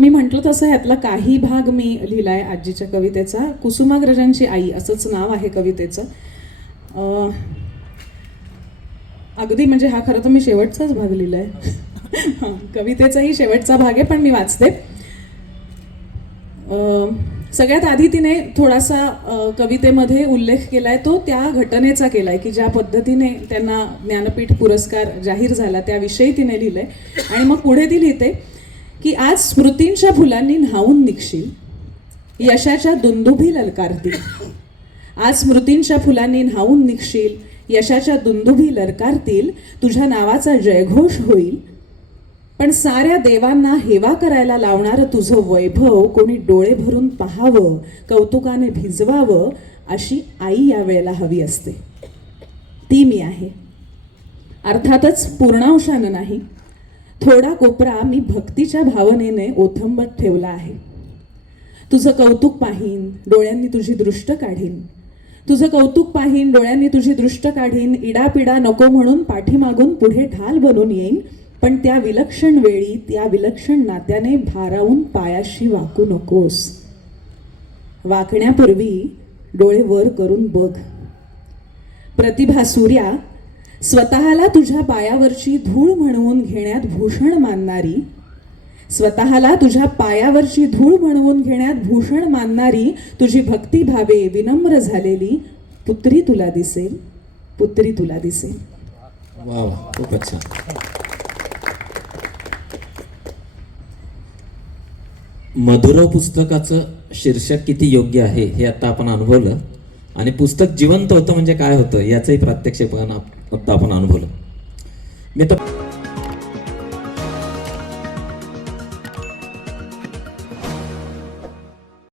मी म्हटलं तसं ह्यातला काही भाग मी लिहिलाय आजीच्या कवितेचा. कुसुमाग्रजांची आई असंच नाव आहे कवितेचं. अगदी म्हणजे हा खरं तर मी शेवटचाच भाग लिहिलाय. हां, कवितेचाही शेवटचा भाग आहे पण मी वाचते. सगळ्यात आधी तिने थोडासा कवितेमध्ये उल्लेख केलाय तो त्या घटनेचा केलाय की ज्या पद्धतीने त्यांना ज्ञानपीठ पुरस्कार जाहीर झाला त्याविषयी तिने लिहिलंय. आणि मग पुढे ती लिहिते की आज स्मृतींच्या फुलांनी न्हावून निघशील. यशाच्या दुंदुभी ललकारतील. आज स्मृतींच्या फुलांनी न्हावून निघशील. यशाच्या दुंदुभी ललकारतील. तुझ्या नावाचा जयघोष होईल. पण साऱ्या देवांना हेवा करायला लावणारं तुझं वैभव कोणी डोळे भरून पाहावं कौतुकाने भिजवावं अशी आई या वेळेला हवी असते. ती मी आहे. अर्थातच पूर्णांशानं नाही थोडा कोपरा मी भक्तीच्या भावनेने ओथंबत ठेवला आहे. तुझं कौतुक पाहीन डोळ्यांनी तुझी दृष्ट काढीन. तुझं कौतुक पाहीन डोळ्यांनी तुझी दृष्ट काढीन. इडापिडा नको म्हणून पाठीमागून पुढे ढाल बनून येईन. पण त्या विलक्षण वेळी त्या विलक्षण नात्याने भारावून पायाशी वाकू नकोस. वाकण्यापूर्वी डोळे वर करून बघ. प्रतिभा सूर्या स्वतःला तुझ्या पायावरची धूळ म्हणवून घेण्यात भूषण मानणारी स्वतःला तुझ्या पायावरची धूळ म्हणवून घेण्यात भूषण मानणारी तुझी भक्तिभावे विनम्र झालेली पुत्री तुला दिसेल पुत्री तुला दिसेल. वा वा खूपच छान. मधुर पुस्तकाचं शीर्षक किती योग्य आहे हे आता आपण अनुभवलं. आणि पुस्तक जिवंत होतं म्हणजे काय होतं याचंही प्रात्यक्षिक आपण आता आपण अनुभवलं मी तर